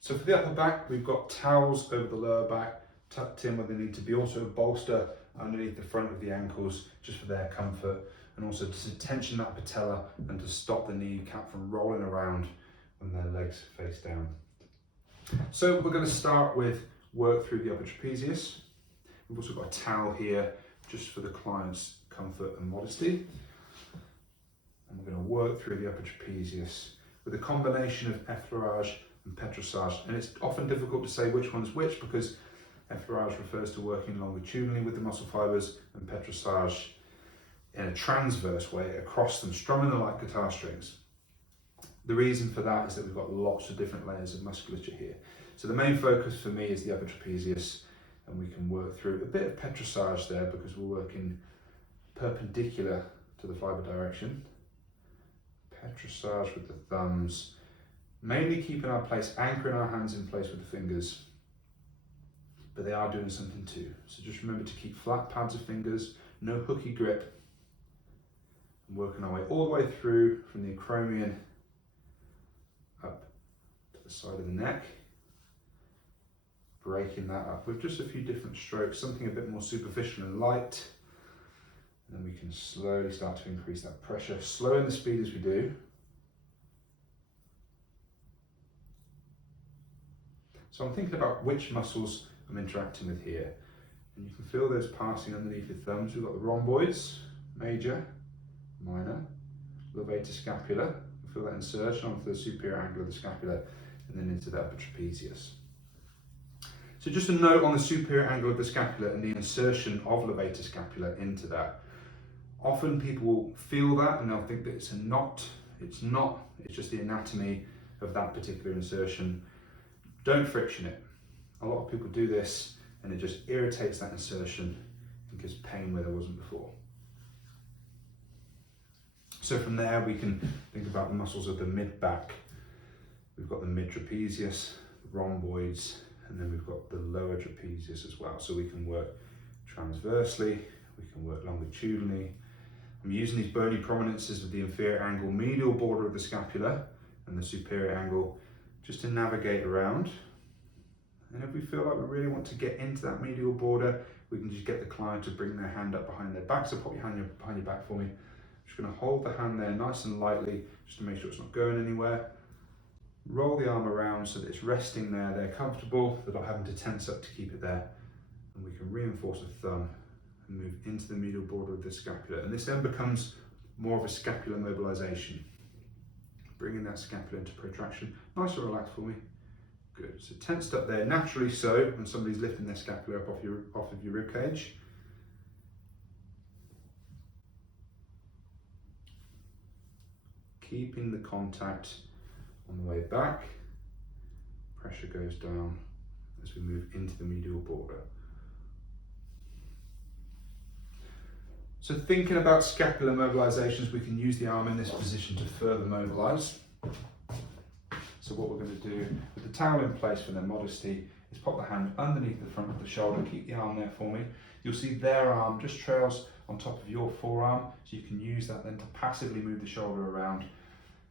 So for the upper back, we've got towels over the lower back, tucked in where they need to be, also a bolster underneath the front of the ankles, just for their comfort, and also to tension that patella and to stop the kneecap from rolling around when their legs face down. So we're going to start with work through the upper trapezius. We've also got a towel here just for the client's comfort and modesty. And we're going to work through the upper trapezius with a combination of effleurage and petrissage. And it's often difficult to say which one's which, because effleurage refers to working longitudinally with the muscle fibers, and petrissage in a transverse way across them, strumming them like guitar strings. The reason for that is that we've got lots of different layers of musculature here. So the main focus for me is the upper trapezius, and we can work through a bit of petrissage there because we're working perpendicular to the fiber direction. Petrissage with the thumbs, mainly keeping our place, anchoring our hands in place with the fingers, but they are doing something too. So just remember to keep flat pads of fingers, no hooky grip, and working our way all the way through from the acromion up to the side of the neck, breaking that up with just a few different strokes, something a bit more superficial and light. And then we can slowly start to increase that pressure, slowing the speed as we do. So I'm thinking about which muscles I'm interacting with here. And you can feel those passing underneath your thumbs. We've got the rhomboids, major, minor, levator scapula. Feel that insertion onto the superior angle of the scapula and then into the upper trapezius. So just a note on the superior angle of the scapula and the insertion of levator scapula into that. Often people will feel that and they'll think that it's a knot. It's not, it's just the anatomy of that particular insertion. Don't friction it. A lot of people do this and it just irritates that insertion and gives pain where there wasn't before. So from there we can think about the muscles of the mid-back. We've got the mid-trapezius, the rhomboids, and then we've got the lower trapezius as well. So we can work transversely, we can work longitudinally. I'm using these bony prominences of the inferior angle medial border of the scapula and the superior angle just to navigate around. And if we feel like we really want to get into that medial border, we can just get the client to bring their hand up behind their back. So pop your hand behind your back for me. Just going to hold the hand there nice and lightly, just to make sure it's not going anywhere. Roll the arm around so that it's resting there, they're comfortable, they're not having to tense up to keep it there. And we can reinforce the thumb and move into the medial border of the scapula. And this then becomes more of a scapular mobilization. Bringing that scapula into protraction. Nice and relaxed for me. Good. So tensed up there, naturally so, when somebody's lifting their scapula up off of your rib cage. Keeping the contact on the way back. Pressure goes down as we move into the medial border. So thinking about scapular mobilizations, we can use the arm in this position to further mobilize. So what we're going to do with the towel in place for their modesty is pop the hand underneath the front of the shoulder, keep the arm there for me. You'll see their arm just trails on top of your forearm, so you can use that then to passively move the shoulder around.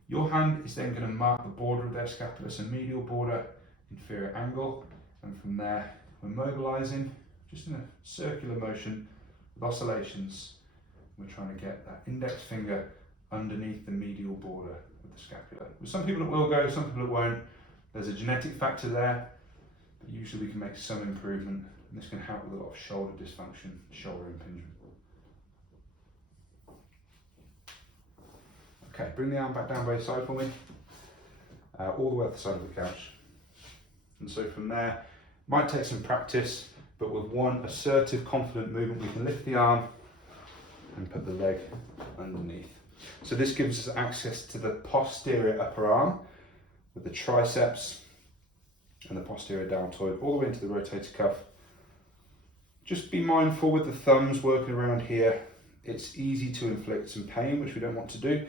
Your hand is then going to mark the border of their scapula, so medial border, inferior angle, and from there we're mobilizing just in a circular motion with oscillations. We're trying to get that index finger underneath the medial border of the scapula. With some people it will go, some people it won't. There's a genetic factor there, but usually we can make some improvement, and this can help with a lot of shoulder dysfunction, shoulder impingement. Okay, bring the arm back down by your side for me, all the way up the side of the couch. And so from there, might take some practice, but with one assertive, confident movement, we can lift the arm and put the leg underneath. So this gives us access to the posterior upper arm with the triceps and the posterior deltoid all the way into the rotator cuff. Just be mindful with the thumbs working around here. It's easy to inflict some pain, which we don't want to do.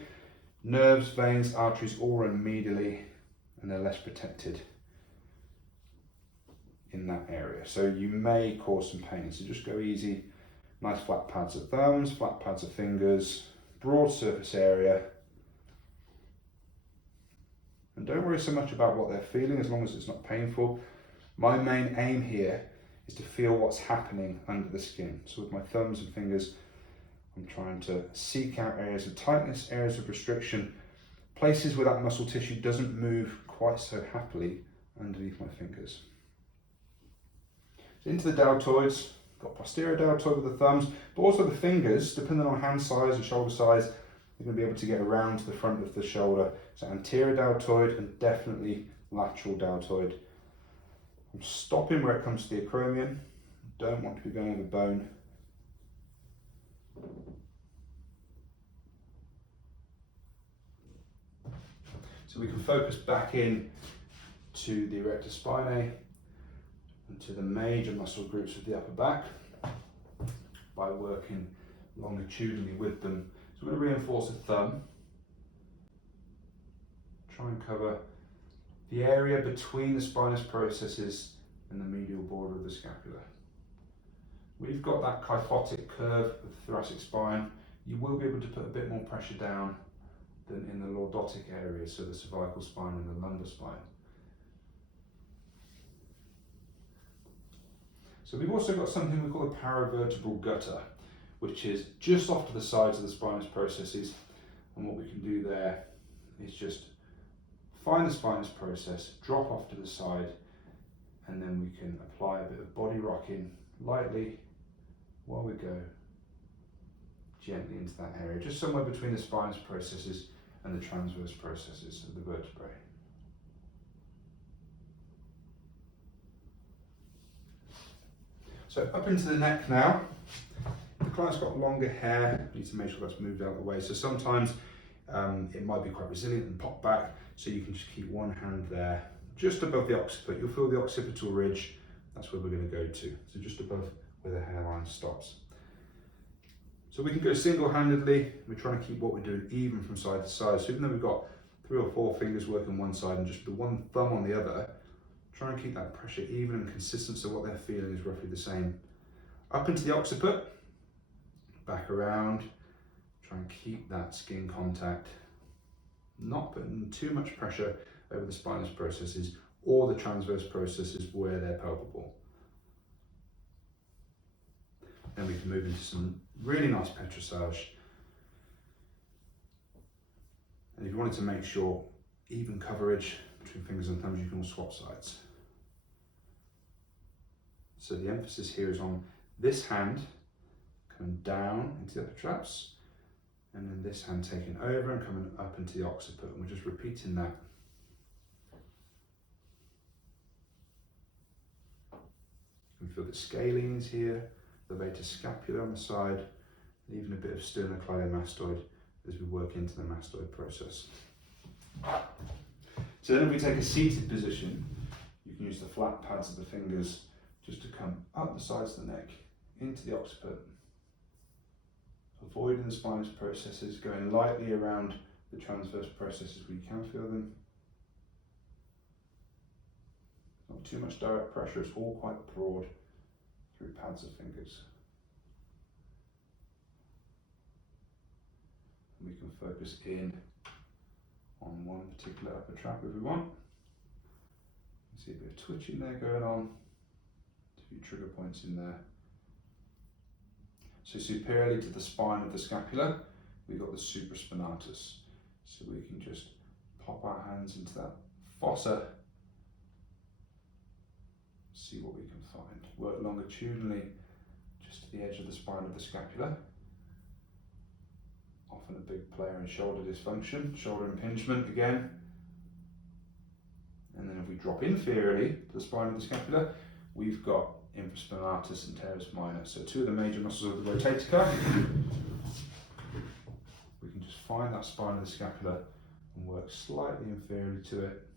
Nerves, veins, arteries all run medially and they're less protected in that area. So you may cause some pain, so just go easy. Nice flat pads of thumbs, flat pads of fingers, broad surface area. And don't worry so much about what they're feeling as long as it's not painful. My main aim here is to feel what's happening under the skin. So with my thumbs and fingers, I'm trying to seek out areas of tightness, areas of restriction, places where that muscle tissue doesn't move quite so happily underneath my fingers. So into the deltoids, got posterior deltoid with the thumbs, but also the fingers, depending on hand size and shoulder size, you're going to be able to get around to the front of the shoulder. So anterior deltoid and definitely lateral deltoid. I'm stopping where it comes to the acromion. Don't want to be going over bone. So we can focus back in to the erector spinae and to the major muscle groups of the upper back by working longitudinally with them. So we're going to reinforce the thumb. Try and cover the area between the spinous processes and the medial border of the scapula. We've got that kyphotic curve of the thoracic spine. You will be able to put a bit more pressure down than in the lordotic area, so the cervical spine and the lumbar spine. So we've also got something we call a paravertebral gutter, which is just off to the sides of the spinous processes. And what we can do there is just find the spinous process, drop off to the side, and then we can apply a bit of body rocking lightly while we go gently into that area, just somewhere between the spinous processes and the transverse processes of the vertebrae. So up into the neck now. The client's got longer hair, you need to make sure that's moved out of the way. So sometimes it might be quite resilient and pop back, so you can just keep one hand there, just above the occiput. You'll feel the occipital ridge, that's where we're going to go to. So just above where the hairline stops. So we can go single-handedly. We're trying to keep what we're doing even from side to side. So even though we've got 3 or 4 fingers working one side and just the one thumb on the other, try and keep that pressure even and consistent so what they're feeling is roughly the same. Up into the occiput, back around, try and keep that skin contact, not putting too much pressure over the spinous processes or the transverse processes where they're palpable. Then we can move into some really nice petrissage. And if you wanted to make sure even coverage between fingers and thumbs, you can all swap sides. So the emphasis here is on this hand coming down into the upper traps, and then this hand taking over and coming up into the occiput, and we're just repeating that. We feel the scalenes here, the Rotator scapula on the side, and even a bit of sternocleidomastoid as we work into the mastoid process. So then if we take a seated position, you can use the flat pads of the fingers just to come up the sides of the neck, into the occiput, avoiding the spinous processes, going lightly around the transverse processes where you can feel them. Not too much direct pressure, it's all quite broad through pads of fingers. And we can focus in on one particular upper trap if we want. See a bit of twitching there going on, a few trigger points in there. So superiorly to the spine of the scapula, we've got the supraspinatus. So we can just pop our hands into that fossa, see what we can find. Work longitudinally just to the edge of the spine of the scapula. Often a big player in shoulder dysfunction, shoulder impingement again. And then if we drop inferiorly to the spine of the scapula, we've got infraspinatus and teres minor. So 2 of the major muscles of the rotator cuff. We can just find that spine of the scapula and work slightly inferiorly to it,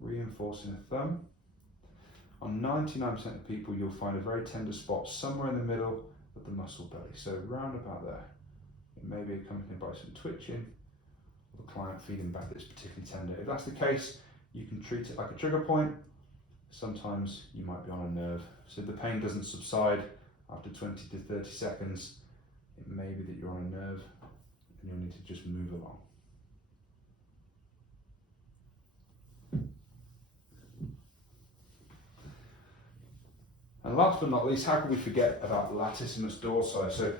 reinforcing the thumb. On 99% of people, you'll find a very tender spot somewhere in the middle of the muscle belly. So round about there. It may be accompanied by some twitching, or the client feeling back that it's particularly tender. If that's the case, you can treat it like a trigger point. Sometimes you might be on a nerve. So if the pain doesn't subside after 20 to 30 seconds, it may be that you're on a nerve and you'll need to just move along. And last but not least, how can we forget about latissimus dorsi? So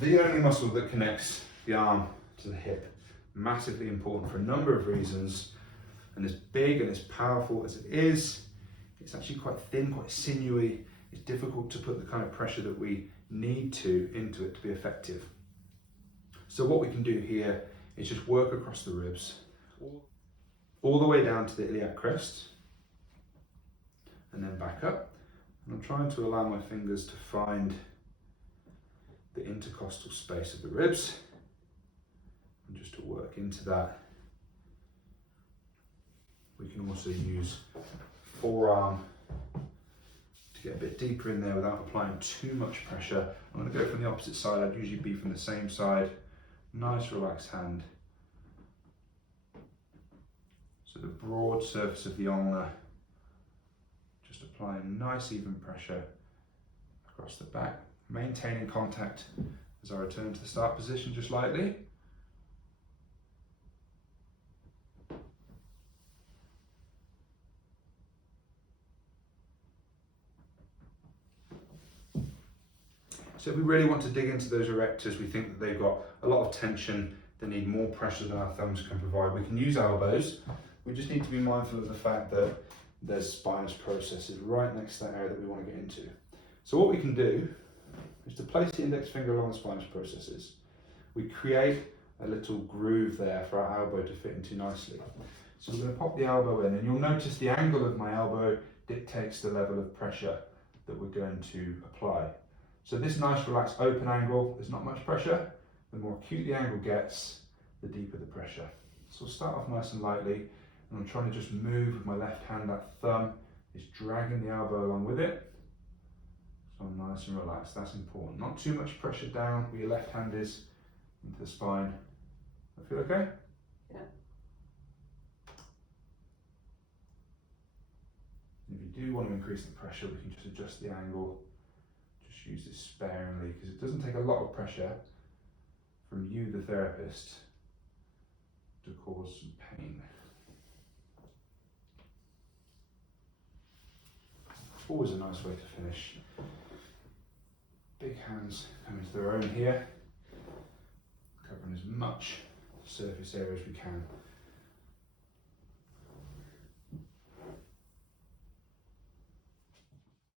the only muscle that connects the arm to the hip. Massively important for a number of reasons. And as big and as powerful as it is, it's actually quite thin, quite sinewy. It's difficult to put the kind of pressure that we need to into it to be effective. So what we can do here is just work across the ribs, all the way down to the iliac crest, and then back up. And I'm trying to allow my fingers to find the intercostal space of the ribs, and just to work into that. We can also use forearm to get a bit deeper in there without applying too much pressure. I'm going to go from the opposite side. I'd usually be from the same side. Nice relaxed hand. So the broad surface of the ulna, just applying nice even pressure across the back, maintaining contact as I return to the start position just lightly. So if we really want to dig into those erectors, we think that they've got a lot of tension, they need more pressure than our thumbs can provide. We can use elbows. We just need to be mindful of the fact that there's spinous processes right next to that area that we want to get into. So what we can do is to place the index finger along the spinous processes. We create a little groove there for our elbow to fit into nicely. So we're going to pop the elbow in, and you'll notice the angle of my elbow dictates the level of pressure that we're going to apply. So this nice relaxed open angle, there's not much pressure. The more acute the angle gets, the deeper the pressure. So we'll start off nice and lightly, and I'm trying to just move with my left hand. That thumb is dragging the elbow along with it. So I'm nice and relaxed, that's important. Not too much pressure down where your left hand is into the spine. I feel okay? Yeah. If you do want to increase the pressure, we can just adjust the angle. Just use this sparingly, because it doesn't take a lot of pressure from you, the therapist, to cause some pain. Always a nice way to finish. Big hands come into their own here, covering as much surface area as we can.